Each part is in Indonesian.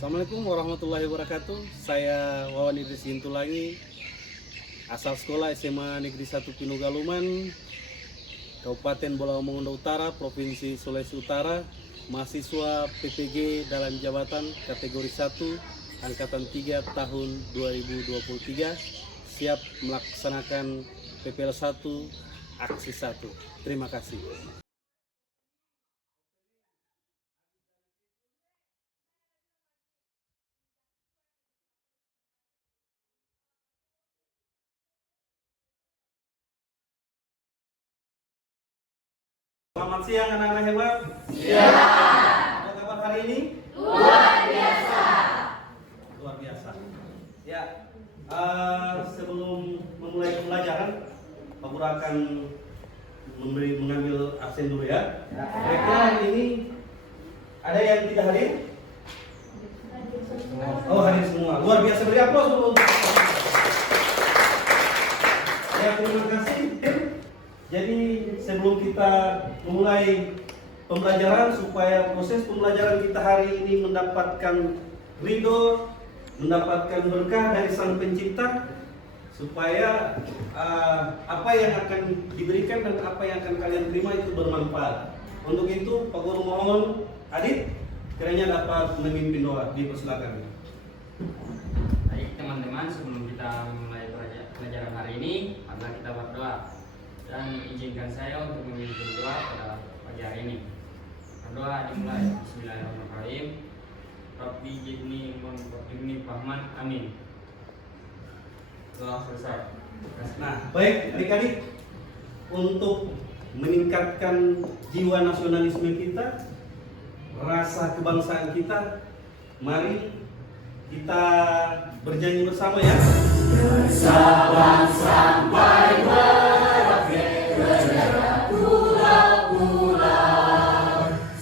Assalamualaikum warahmatullahi wabarakatuh. Saya Wawan Idris Gintulangi, asal sekolah SMA Negeri 1 Pinugaluman, Kabupaten Bolau Mongondo Utara, Provinsi Sulawesi Utara, mahasiswa PPG dalam jabatan kategori 1, angkatan 3 tahun 2023, siap melaksanakan PPL 1, aksi 1. Terima kasih. Selamat siang anak-anak hebat. Siang. Apa kabar hari ini? Luar biasa. Luar biasa. Ya, sebelum memulai pembelajaran, Pak Guru akan mengambil absen dulu ya. Kira-kira hari ini ada yang tidak hadir? Oh, hadir semua. Luar biasa, beri aplaus dulu. Ya, terima kasih. Jadi sebelum kita memulai pembelajaran, supaya proses pembelajaran kita hari ini mendapatkan ridho, mendapatkan berkah dari Sang Pencipta, supaya apa yang akan diberikan dan apa yang akan kalian terima itu bermanfaat. Untuk itu Pak Guru mohon Adit kiranya dapat memimpin doa. Dipersilakan. Baik teman-teman, sebelum kita memulai pelajaran hari ini, marilah kita berdoa. Dan izinkan saya untuk memimpin doa pada pagi hari ini. Berdoa dimulai. Bismillahirrahmanirrahim. Rabbi jidni munfa'ini fahman. Amin. Doa selesai. Nah, baik adik-adik, untuk meningkatkan jiwa nasionalisme kita, rasa kebangsaan kita, mari kita bernyanyi bersama ya. Sabang sampai Merauke, bergerak pulau-pulau,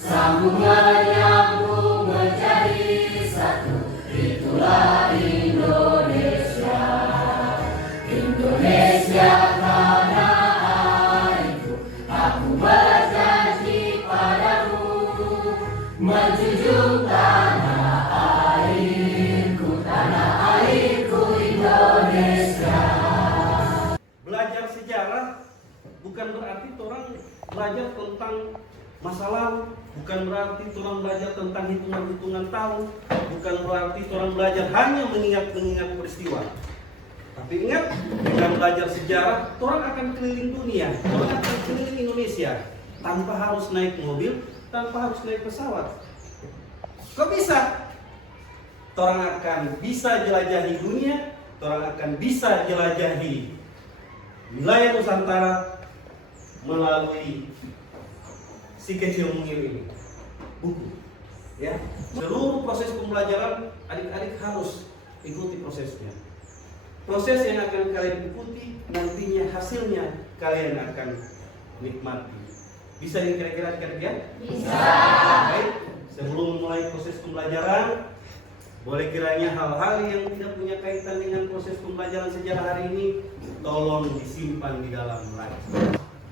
sambung menyambung menjadi satu. Itulah Indonesia, Indonesia tanah airku. Aku berjanji padamu, menjunjung tanah airku, tanah airku Indonesia. Belajar sejarah bukan berarti orang belajar tentang masa lalu, bukan berarti orang belajar tentang hitungan-hitungan tahun, bukan berarti orang belajar hanya mengingat-mengingat peristiwa. Tapi ingat, dengan belajar sejarah, orang akan keliling dunia, orang akan keliling Indonesia tanpa harus naik mobil, tanpa harus naik pesawat. Kok bisa? Orang akan bisa jelajahi dunia, orang akan bisa jelajahi wilayah Nusantara melalui si kecil mungil ini, buku. Ya, seluruh proses pembelajaran adik-adik harus ikuti prosesnya. Proses yang akan kalian ikuti nantinya hasilnya kalian akan nikmati. Bisa kira-kira adik-adik ya? Bisa. Baik, sebelum mulai proses pembelajaran, boleh kiranya hal-hal yang tidak punya kaitan dengan proses pembelajaran sejarah hari ini tolong disimpan di dalam layar.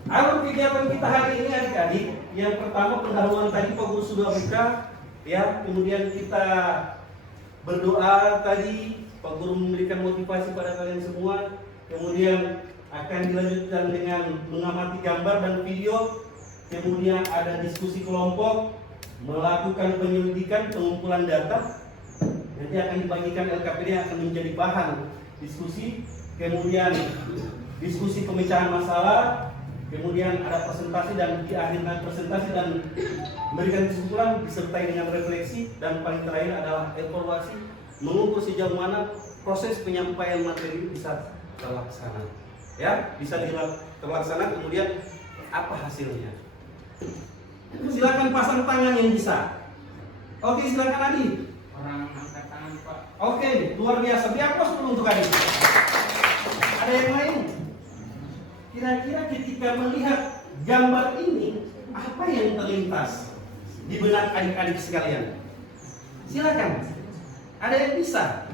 Alur kegiatan kita hari ini adik-adik, yang pertama pendahuluan tadi Pak Guru sudah buka, ya, kemudian kita berdoa tadi, Pak Guru memberikan motivasi pada kalian semua, kemudian akan dilanjutkan dengan mengamati gambar dan video, kemudian ada diskusi kelompok, melakukan penyelidikan, pengumpulan data. Nanti akan dibagikan LKPD yang akan menjadi bahan diskusi, kemudian diskusi pemecahan masalah, kemudian ada presentasi dan di akhir presentasi dan memberikan kesimpulan disertai dengan refleksi, dan paling terakhir adalah evaluasi, mengukur sejauh mana proses penyampaian materi ini bisa terlaksana. Ya, bisa terlaksana, kemudian apa hasilnya. Silakan pasang tangan yang bisa. Oke, silakan Adi. Orang angkat tangan Pak. Oke, luar biasa. Beri aplaus dulu untuk Adi. Ada yang lain? Kira-kira ketika melihat gambar ini, apa yang terlintas di benak adik-adik sekalian? Silakan. Ada yang bisa?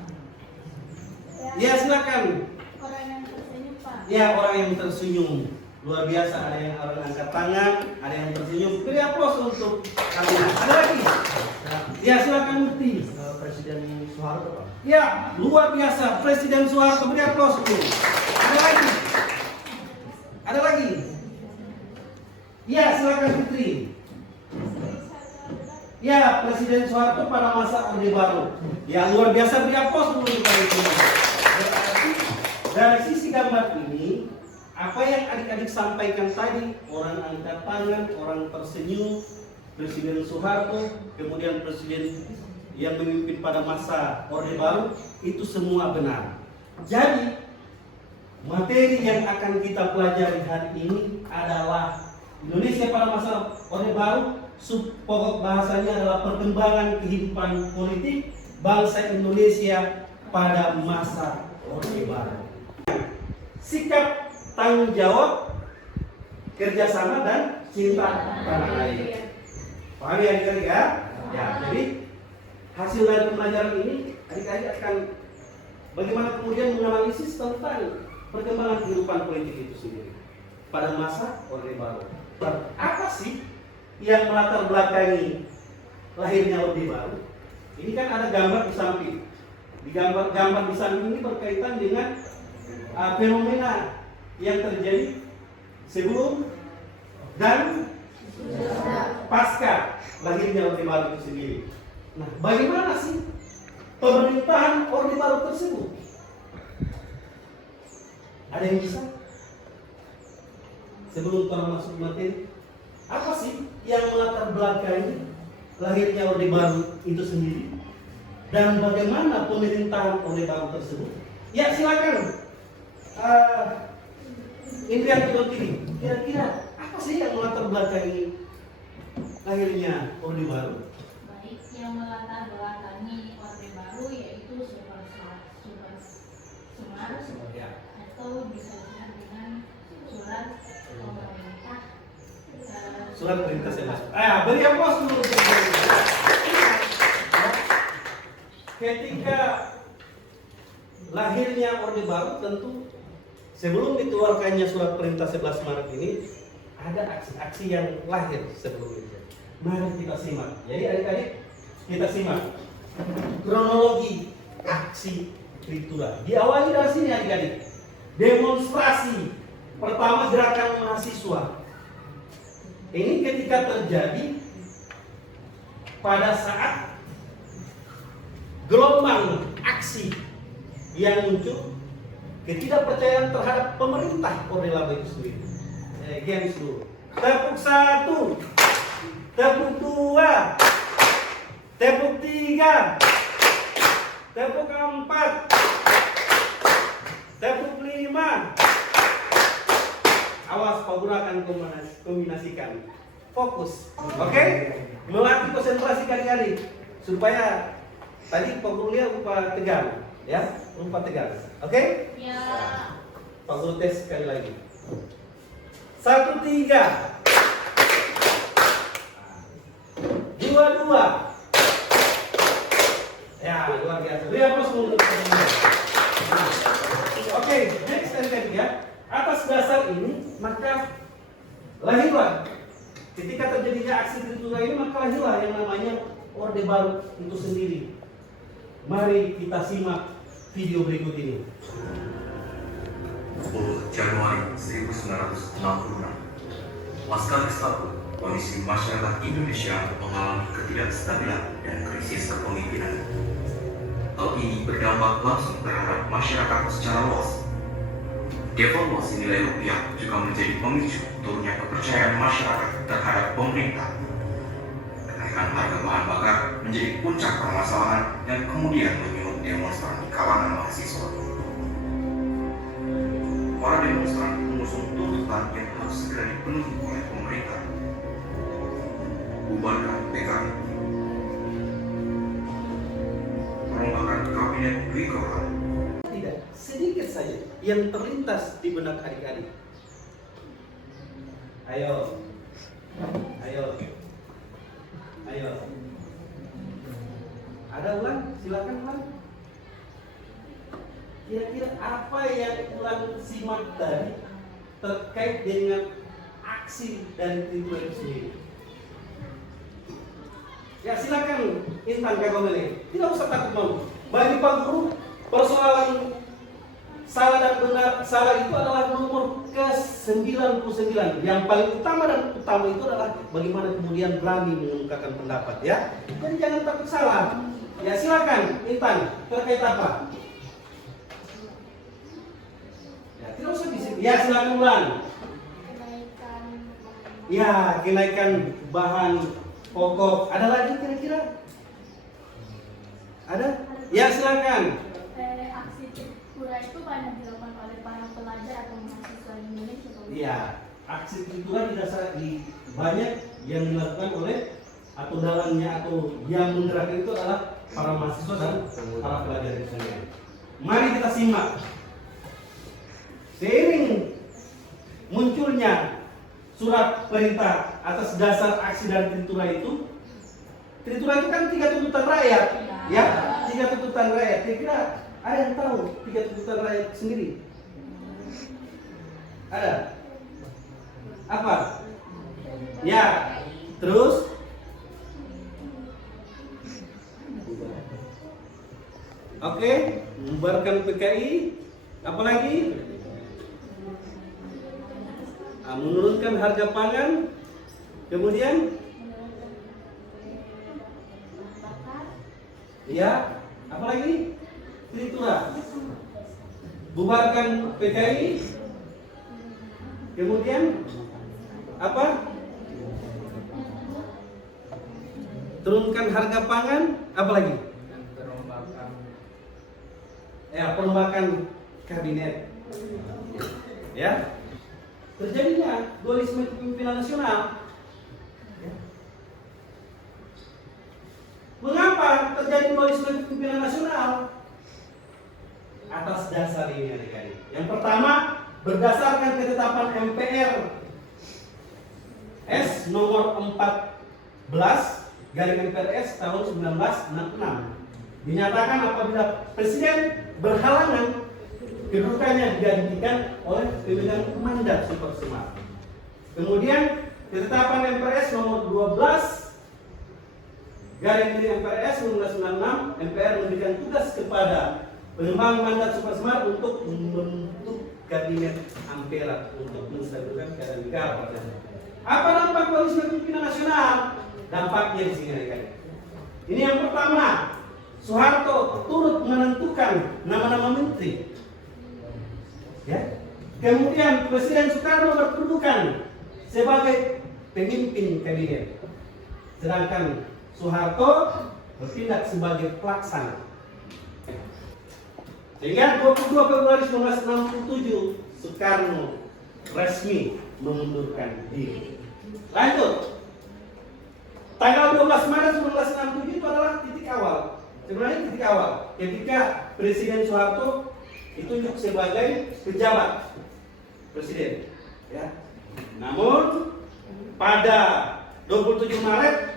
Ya, silakan. Orang yang tersenyum, Pak. Ya, orang yang tersenyum. Luar biasa. Ada yang orang angkat tangan, ada yang tersenyum. Beri aplaus untuk kalian. Ada lagi? Ya, silakan Murti. Presiden Soeharto, Pak. Ya, luar biasa. Presiden Soeharto, beri aplaus dulu. Ada lagi? Ada lagi? Ya, silakan Fitri. Ya, Presiden Soeharto pada masa Orde Baru. Ya, luar biasa, beri aplaus dulu untuk itu. Berarti dari sisi gambar ini, apa yang adik-adik sampaikan tadi, orang angkat tangan, orang tersenyum, Presiden Soeharto, kemudian Presiden yang memimpin pada masa Orde Baru, itu semua benar. Jadi, materi yang akan kita pelajari hari ini adalah Indonesia pada masa Orde Baru. Pokok bahasanya adalah perkembangan kehidupan politik bangsa Indonesia pada masa Orde Baru. Sikap tanggung jawab, kerjasama dan cinta tanah air. Paham ya adik-adik ya? Ya, jadi hasil dari pembelajaran ini adik-adik akan bagaimana kemudian menganalisis tentang perkembangan kehidupan politik itu sendiri pada masa Orde Baru. Apa sih yang melatar belakangi lahirnya Orde Baru? Ini kan ada gambar di samping. Di gambar di samping ini berkaitan dengan fenomena yang terjadi sebelum dan pasca lahirnya Orde Baru itu sendiri. Nah, bagaimana sih pemerintahan Orde Baru tersebut? Ada yang bisa? Sebelum kita masuk materi, apa sih yang melatar belakangi lahirnya Orde Baru itu sendiri? Dan bagaimana pemerintahan Orde Baru tersebut? Ya, silakan. Indrian Pidotiri, kira-kira apa sih yang melatar belakangi lahirnya Orde Baru? Baik, yang melatar belakangi Orde Baru yaitu Super Semar atau bisa disebut dengan surat pemerintah. Surat perintah saya. Beri aplaus dulu. Ketika lahirnya Orde Baru, tentu sebelum dikeluarkannya surat perintah 11 Maret ini, ada aksi-aksi yang lahir sebelumnya. Mari kita simak. Jadi adik-adik, kita simak kronologi aksi Tripura. Diawali dari sini adik-adik. Demonstrasi pertama gerakan mahasiswa. Ini ketika terjadi pada saat gelombang aksi yang muncul ketidakpercayaan terhadap pemerintah Orde Baru itu sendiri. Games dulu. Tepuk 1, tepuk 2, tepuk 3, tepuk 4, tepuk 5. Awas, Pak Guru akan kombinasikan. Fokus, oke? Melatih konsentrasi adik-adik supaya tadi Pak Guru lihat rupa tegang, ya, rupa tegang, oke? Ya. Pak Guru tes sekali lagi. 1, 3, 2, 2. Ya, luar biasa. Beri aplaus untuk Oke, next and ya. Atas dasar ini, maka lahirlah ketika terjadinya aksi Tripura ini, maka lahirlah yang namanya Orde Baru itu sendiri. Mari kita simak video berikut ini. 10 Januari 1966, pasca Gestapo, kondisi masyarakat Indonesia mengalami ketidakstabilan dan krisis kepemimpinan. Hal ini berdampak langsung terhadap masyarakat secara luas. Devaluasi nilai rupiah juga menjadi pemicu turunnya kepercayaan masyarakat terhadap pemerintah. Kenaikan harga bahan bakar menjadi puncak permasalahan yang kemudian menyulut demonstran di kalangan mahasiswa. Para demonstran mengusung tuntutan yang harus segera dipenuhi oleh pemerintah. Bubarkan PKI, perombakan kabinet Dwi Korn. Tidak, sedikit saja yang terlintas di benak adik-adik. Ayo, ayo, ayo. Ada ulang? Silakan ulang. Kira-kira apa yang ulang simak tadi terkait dengan aksi dari Tripura itu sendiri? Ya silakan Intan Kagomele, tidak usah takut mau. Bagi Pak Guru, persoalan salah dan benar, salah itu adalah nomor ke-99. Yang paling utama dan utama itu adalah bagaimana kemudian berani mengungkapkan pendapat ya. Jadi jangan takut salah. Ya silakan Intan, terkait apa? Ya tidak usah di sini. Ya silakan Bulan. Ya kenaikan bahan pokok. Ada lagi kira-kira? Ada? Ya silakan. Aksi Tripura itu banyak dilakukan oleh para pelajar atau mahasiswa di Indonesia. Iya, aksi Tripura banyak yang dilakukan oleh atau dalamnya atau yang menggerakkan itu adalah para mahasiswa dan para pelajar itu sendiri. Mari kita simak. Seiring munculnya surat perintah atas dasar aksi dari Tripura itu kan 3 tuntutan rakyat, ya, 3 tuntutan rakyat. Kira-kira ada yang tahu 3 tuntutan rakyat sendiri? Ada? Apa? Ya, terus? Oke, membubarkan PKI. Apalagi? Menurunkan harga pangan. Kemudian? Ya, apalagi? Tripura. Bubarkan PKI. Kemudian apa? Turunkan harga pangan. Apalagi? Perombakan kabinet. Ya. Terjadinya dualisme kepemimpinan nasional. Ya. Mengapa terjadi dualisme kepemimpinan nasional? Atas dasar ini adik-adik. Yang pertama, berdasarkan ketetapan MPR S nomor 14 garing MPRS tahun 1966 dinyatakan apabila presiden berhalangan kedudukannya digantikan oleh pemegang mandat super semar. Kemudian ketetapan MPRS nomor 12 garing MPRS 1996 MPR memberikan tugas kepada pengembang mandat super semar untuk membentuk kabinet Ampera untuk menstabilkan keadaan negara. Apa dampak dualisme kepemimpinan nasional? Dampaknya di sini adik-adik. Ini yang pertama, Soeharto turut menentukan nama-nama menteri. Ya. Kemudian Presiden Soekarno berkedudukan sebagai pemimpin kabinet, sedangkan Soeharto bertindak sebagai pelaksana. Sehingga 22 Februari 1967 Soekarno resmi mengundurkan diri. Lanjut. Tanggal 12 Maret 1967 itu adalah titik awal. Sebenarnya titik awal ketika Presiden Soeharto ditunjuk sebagai pejabat presiden. Ya. Namun pada 27 Maret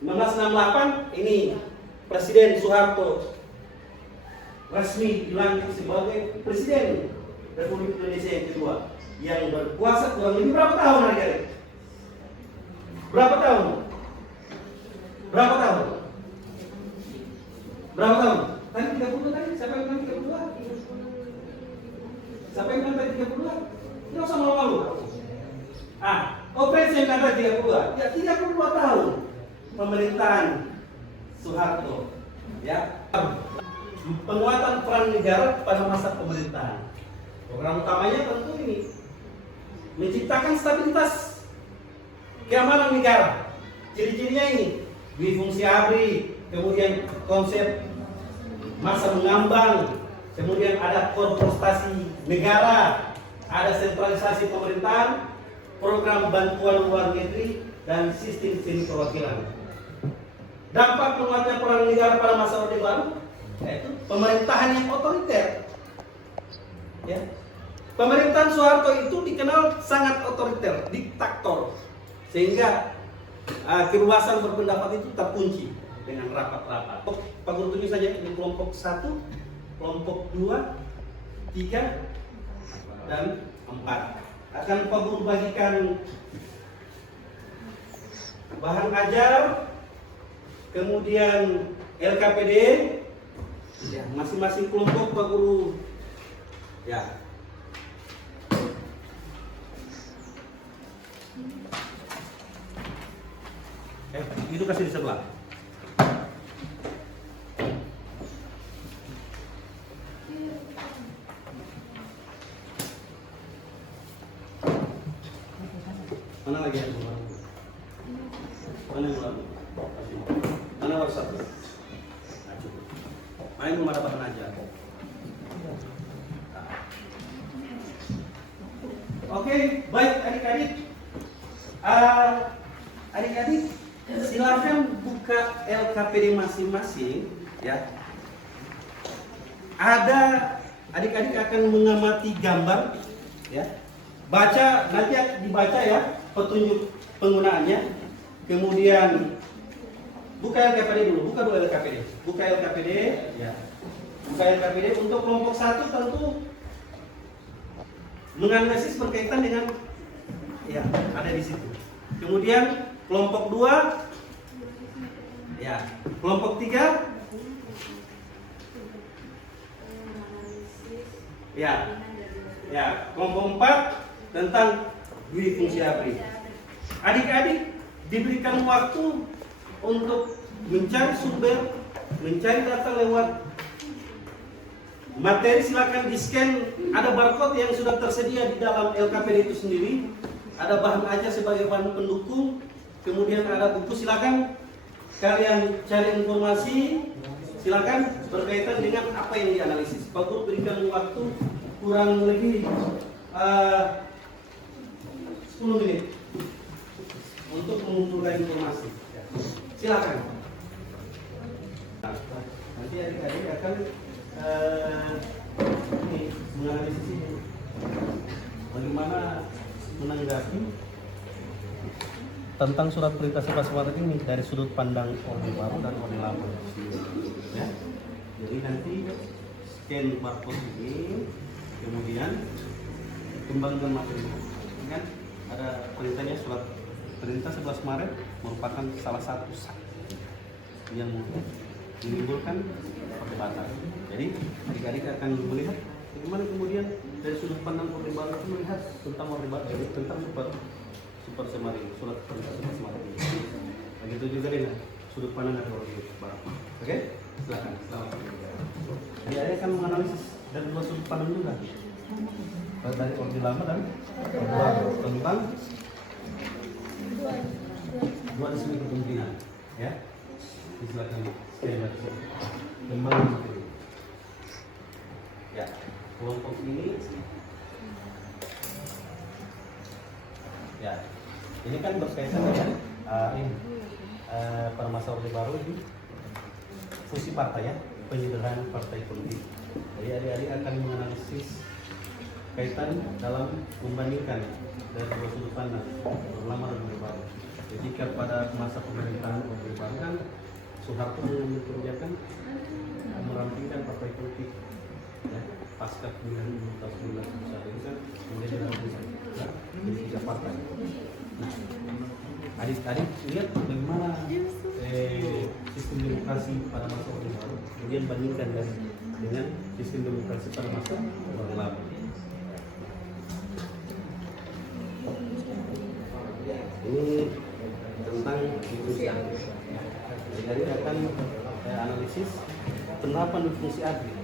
1968 ini Presiden Soeharto resmi dilantik sebagai Presiden Republik Indonesia yang kedua yang berkuasa kurang lebih berapa tahun adik-adik? Berapa tahun? Berapa tahun? Berapa tahun? Tadi 30 tadi, siapa yang bilang 32? Siapa yang bilang tadi 32? Tidak usah malu-malu. Presiden yang tadi 32. Ya, 32 tahun pemerintahan Soeharto. Ya. Penguatan peran negara pada masa pemerintahan. Program utamanya tentu ini menciptakan stabilitas keamanan negara. Ciri-cirinya ini dui fungsi ABRI, kemudian konsep masa mengambang, kemudian ada korporasi negara, ada sentralisasi pemerintahan, program bantuan luar negeri, dan sistem semi perwakilan. Dampak penguatnya peran negara pada masa Orde Baru yaitu pemerintahan yang otoriter. Ya. Pemerintahan Soeharto itu dikenal sangat otoriter, diktator, sehingga kebebasan berpendapat itu terkunci dengan rapat-rapat. Pak Guru tunjuk saja di kelompok 1, kelompok 2, 3, dan 4. Akan Pak Guru bagikan bahan ajar kemudian LKPD, ya, masing-masing kelompok Pak Guru. Ya. Itu kasih di sebelah. Mana lagi yang belum? Mana yang belum? Mana WhatsApp? Nah, cukup. Main belum ada bahan aja. Oke, baik adik-adik. Adik-adik, silakan buka LKPD masing-masing, ya. Ada adik-adik akan mengamati gambar, ya. Baca, nanti dibaca ya petunjuk penggunaannya. Kemudian buka LKPD dulu, buka dulu LKPD. Buka LKPD, ya. Buka LKPD untuk kelompok 1 tentu menganalisis berkaitan dengan, ya, ada di situ. Kemudian kelompok 2, ya, kelompok 3, ya, kelompok 4 tentang diri fungsi ABRI. Adik-adik diberikan waktu untuk mencari sumber, mencari data lewat materi. Silakan di-scan, ada barcode yang sudah tersedia di dalam LKPD itu sendiri. Ada bahan aja sebagai bahan pendukung. Kemudian ada buku, silakan kalian cari informasi, silakan berkaitan dengan apa yang dianalisis. Pak Guru berikan waktu kurang lebih 10 menit untuk mengumpulkan informasi. Silakan. Nanti adik-adik akan menganalisis ini. Bagaimana menanggapi tentang surat perintah 11 Maret ini dari sudut pandang Orde Baru dan Orde Lama. Ya. Jadi nanti scan barcode ini, kemudian kembangkan materi. Kan ada perintahnya, surat perintah 11 Maret merupakan salah satu yang menimbulkan perdebatan. Jadi adik-adik akan melihat bagaimana kemudian dari sudut pandang Orde Baru itu melihat tentang Orde Baru, tentang super semari, surat perintah 11 Maret ini. Begitu juga dengan sudut pandang dari Orde Baru. Oke? Silakan. Selamat. Jadi saya akan menganalisis dari dua sudut pandang juga. Dari Orde Lama dan Orde Baru tentang dua isu kepemimpinan. Ya. Silakan sekali lagi. Kembali materi. Ya, kelompok ini, ya, ini kan berkaitan dengan pada masa Orde Baru ini fungsi partai, ya, penyederhanaan partai politik. Jadi adik-adik akan menganalisis kaitan dalam membandingkan dari dua sudut pandang Orde Lama dan Orde Baru. Ketika pada masa pemerintahan Orde Baru kan Soeharto mengambil kebijakan merampingkan partai politik, ya, pasca pemilihan umum tahun 1991 itu kan menjadi tiga partai. Nah, adik-adik lihat bagaimana sistem demokrasi pada masa Orde Baru, kemudian bandingkan dengan sistem demokrasi pada masa Orde Lama. Ini tentang fungsi ABRI. Jadi akan analisis penerapan fungsi ABRI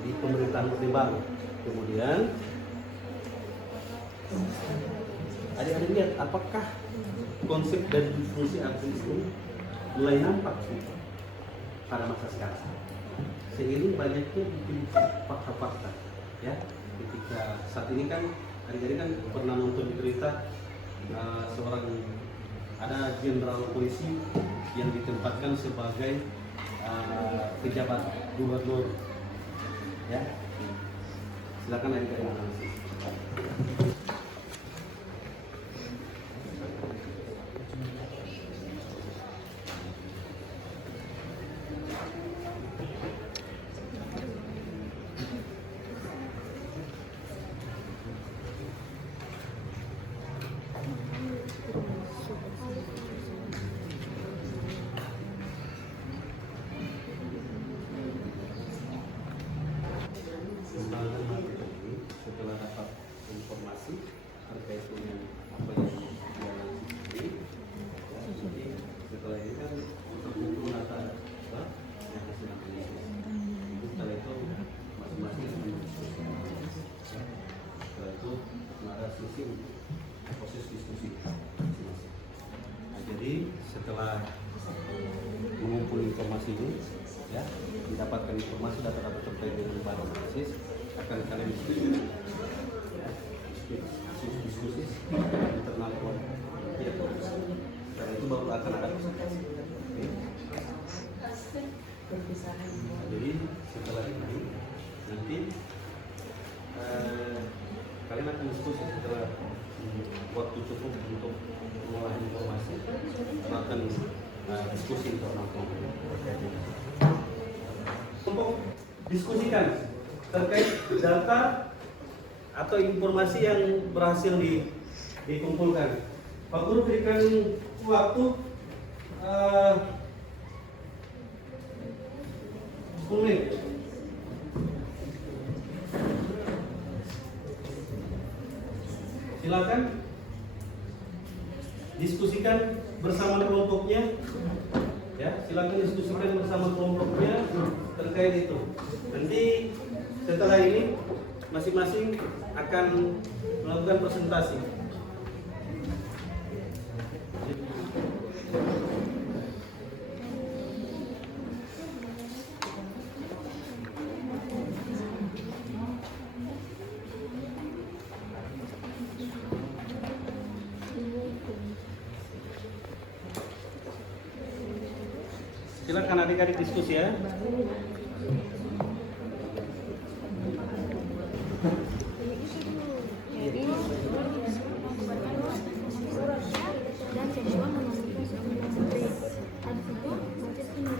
di pemerintahan Orde Baru. Kemudian adik-adik lihat apakah konsep dan fungsi ABRI itu mulai nampak pada masa sekarang. Seiring banyaknya fakta-fakta, ya. Ketika saat ini kan adik-adik kan pernah nonton di berita seorang ada jenderal polisi yang ditempatkan sebagai pejabat gubernur, ya. Silakan adik-adik analisis. ada sesi untuk proses diskusi masing-masing. Nah, jadi setelah mengumpul informasi ini, ya, mendapatkan informasi data-data terkait dengan bahan analisis, akan kalian diskusi, ya, diskusi internal pihak produksi. Karena itu baru akan ada presentasi. Oke. Nah, jadi setelah ini nanti kalian akan diskusi setelah waktu cukup untuk mengolah informasi, akan diskusi internal kelompok diskusikan terkait data atau informasi yang berhasil dikumpulkan. Pak Guru berikan waktu 10 menit. Silakan diskusikan bersama kelompoknya. Ya, silakan diskusikan bersama kelompoknya terkait itu. Nanti setelah ini masing-masing akan melakukan presentasi. Silakan adik-adik diskusi ya. Dan siswa menemukan sebuah menteri. Habis itu proses ini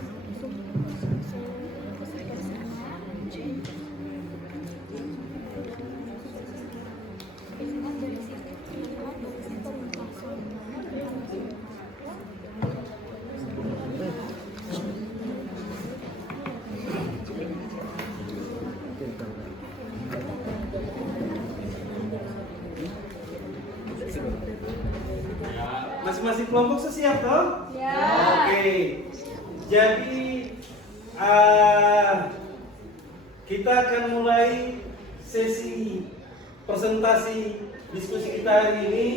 Masing-masing kelompok siap toh? Ya. Oke. Jadi kita akan mulai sesi presentasi diskusi kita hari ini.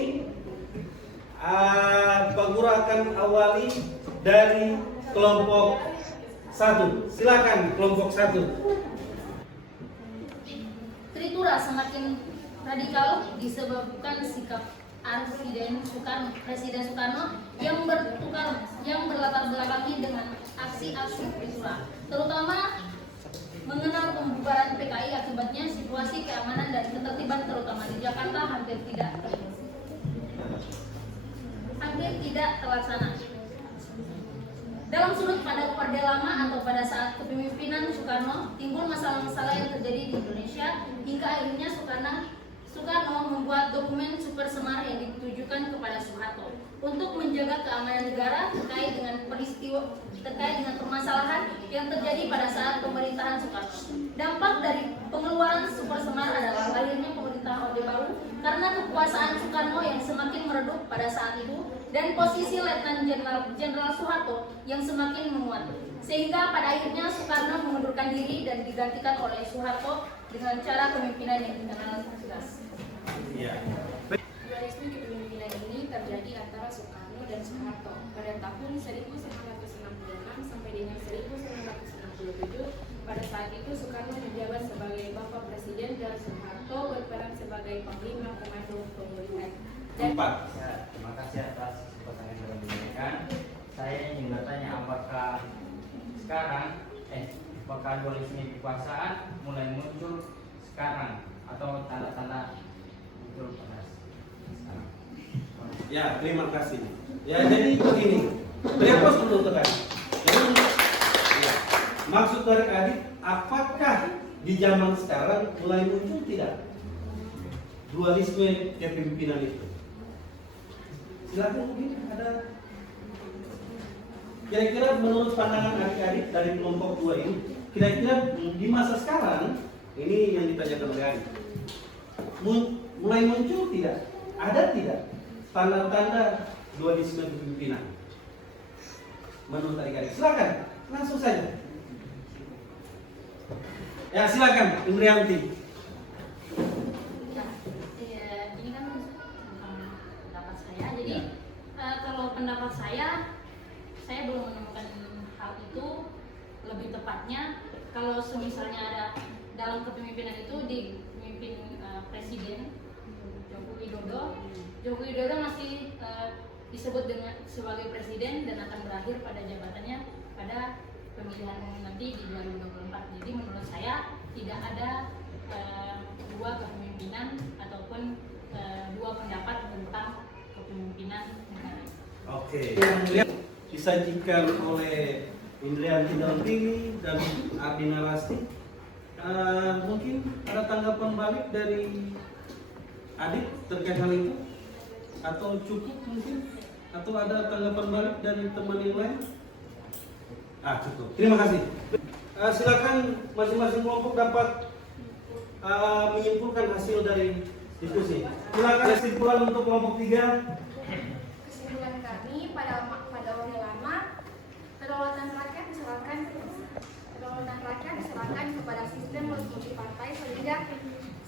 Pak Guru akan awali dari kelompok 1. Silakan kelompok 1. Tritura semakin radikal disebabkan sikap Presiden Soekarno yang berlatar belakangi dengan aksi-aksi Tritura, terutama mengenal pembubaran PKI. Akibatnya situasi keamanan dan ketertiban terutama di Jakarta hampir tidak terlaksana. Dalam sudut pada Orde Lama atau pada saat kepemimpinan Soekarno, timbul masalah-masalah yang terjadi di Indonesia hingga akhirnya Soekarno membuat dokumen Super Semar yang ditujukan kepada Soeharto untuk menjaga keamanan negara terkait dengan permasalahan yang terjadi pada saat pemerintahan Soekarno. Dampak dari pengeluaran Super Semar adalah lahirnya pemerintahan Orde Baru karena kekuasaan Soekarno yang semakin meredup pada saat itu dan posisi Letnan Jenderal Soeharto yang semakin menguat, sehingga pada akhirnya Soekarno mengundurkan diri dan digantikan oleh Soeharto dengan cara kepemimpinan yang dikenal jelas. Ya. Dualisme kepemimpinan ini terjadi antara Soekarno dan Soeharto pada tahun 1966 sampai dengan 1967. Pada saat itu Soekarno menjabat sebagai Bapak Presiden dan Soeharto berperan sebagai Panglima Komando Pemerintahan. Ya, terima kasih atas kesempatan yang telah diberikan. Saya ingin bertanya apakah dualisme kekuasaan mulai muncul sekarang atau tanda-tanda muncul pada sekarang? Ya, terima kasih. Ya, jadi begini. Berapa dulu tekan? Ya. Maksud dari adik, apakah di zaman sekarang mulai muncul tidak dualisme kepemimpinan itu? Silakan mungkin ada. Kira-kira menurut pandangan adik-adik dari kelompok 2 ini, kira-kira di masa sekarang ini yang ditanyakan oleh adik, mulai muncul tidak? Ada tidak tanda-tanda dualisme kepemimpinan? Menurut adik-adik, silakan langsung saja. Ya, silakan Indrianti. pendapat saya belum menemukan hal itu. Lebih tepatnya kalau misalnya ada dalam kepemimpinan itu dipimpin Presiden Joko Widodo masih disebut dengan sebagai presiden dan akan berakhir pada jabatannya pada pemilihan nanti di 2024. Jadi menurut saya tidak ada dua kepemimpinan ataupun dua pendapat tentang kepemimpinan negara. Oke. Yang disajikan oleh Indrianti Daltini dan Ardi Narasti, mungkin ada tanggapan balik dari Adik terkait hal itu, atau cukup mungkin, atau ada tanggapan balik dari teman yang lain? Cukup. Terima kasih. Silakan masing-masing kelompok dapat menyimpulkan hasil dari diskusi. Silakan kesimpulan untuk kelompok 3. Kesimpulan kami pada Orde Lama, kedaulatan rakyat diserahkan kepada sistem multipartai sehingga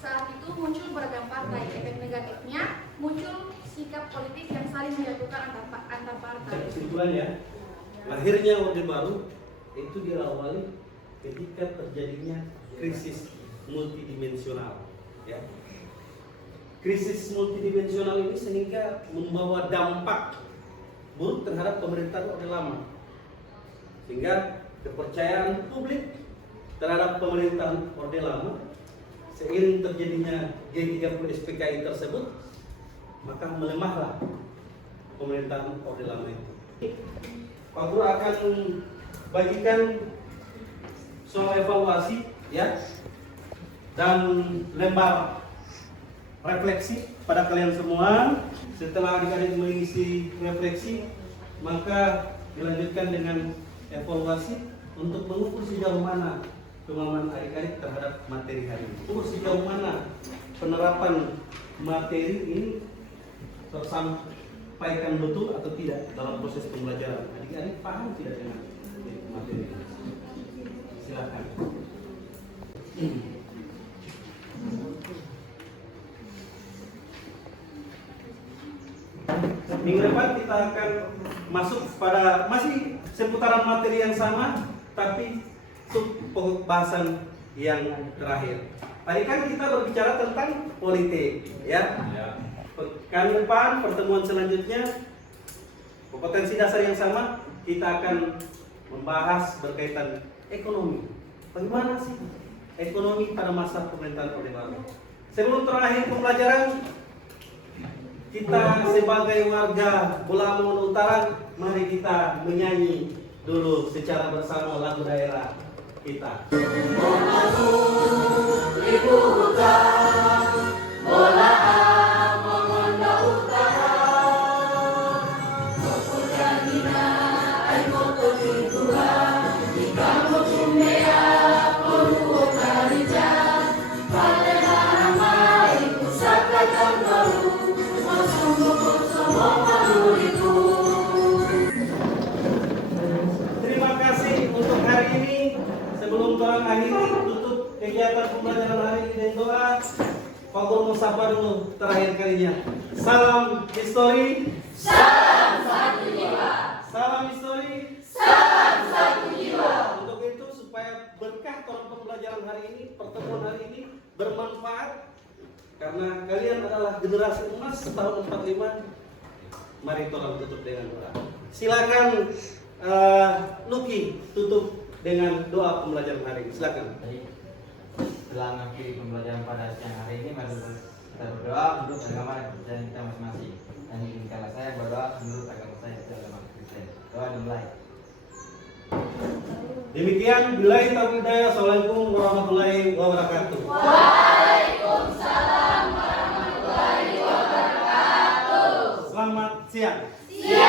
saat itu muncul beragam partai. Efek negatifnya muncul sikap politik yang saling menjatuhkan antar partai. Kesimpulannya, lahirnya Orde Baru itu diawali ketika terjadinya krisis multidimensional. Ya. Krisis multidimensional ini sehingga membawa dampak buruk terhadap pemerintahan Orde Lama, sehingga kepercayaan publik terhadap pemerintahan Orde Lama seiring terjadinya G30 SPKI tersebut, maka melemahlah pemerintahan Orde Lama itu. Pak Guru akan bagikan soal evaluasi, ya, dan lembar refleksi pada kalian semua. Setelah adik-adik mengisi refleksi, maka dilanjutkan dengan evaluasi untuk mengukur sejauh mana pemahaman adik-adik terhadap materi hari ini. Ukur sejauh mana penerapan materi ini tersampaikan betul atau tidak dalam proses pembelajaran. Adik-adik paham tidak dengan materi ini? Silakan. Minggu depan kita akan masuk pada masih seputaran materi yang sama, tapi sub pokok bahasan yang terakhir. Tadi kan kita berbicara tentang politik, ya. Pekan depan pertemuan selanjutnya kompetensi dasar yang sama, kita akan membahas berkaitan ekonomi. Bagaimana sih ekonomi pada masa pemerintahan Orde Baru? Sebelum terakhir pembelajaran, kita sebagai warga Bola Mongondo Utara, mari kita menyanyi dulu secara bersama lagu daerah kita. Ibu hutan, bola Mongondo Utara, Kopujan Dina, Aiko Tuhan, di kamu Kumbea, Poluo Kalijan, pada ramai pusaka Contoru. Terima kasih untuk hari ini. Sebelum orang akhiri tutup kegiatan pembelajaran hari ini dengan doa, Pak Guru mau sapa dulu terakhir kalinya. Salam histori. Salam satu jiwa. Salam histori. Salam satu jiwa. Untuk itu supaya berkah pembelajaran hari ini, pertemuan hari ini bermanfaat. Karena kalian adalah generasi emas tahun 45. Mari tolong tutup dengan doa. Silakan Luki tutup dengan doa pembelajaran hari ini. Silakan. Baik. Setelah mengakhiri pembelajaran pada siang hari ini, mari kita berdoa menurut agama dan kepercayaan kita masing-masing. Dan izinkanlah saya berdoa menurut agama saya secara Kristen. Doa dimulai. Demikian, billahi taufiq hidayah. Assalamualaikum warahmatullahi wabarakatuh. Waalaikumsalam warahmatullahi wabarakatuh. Selamat siang. Siang.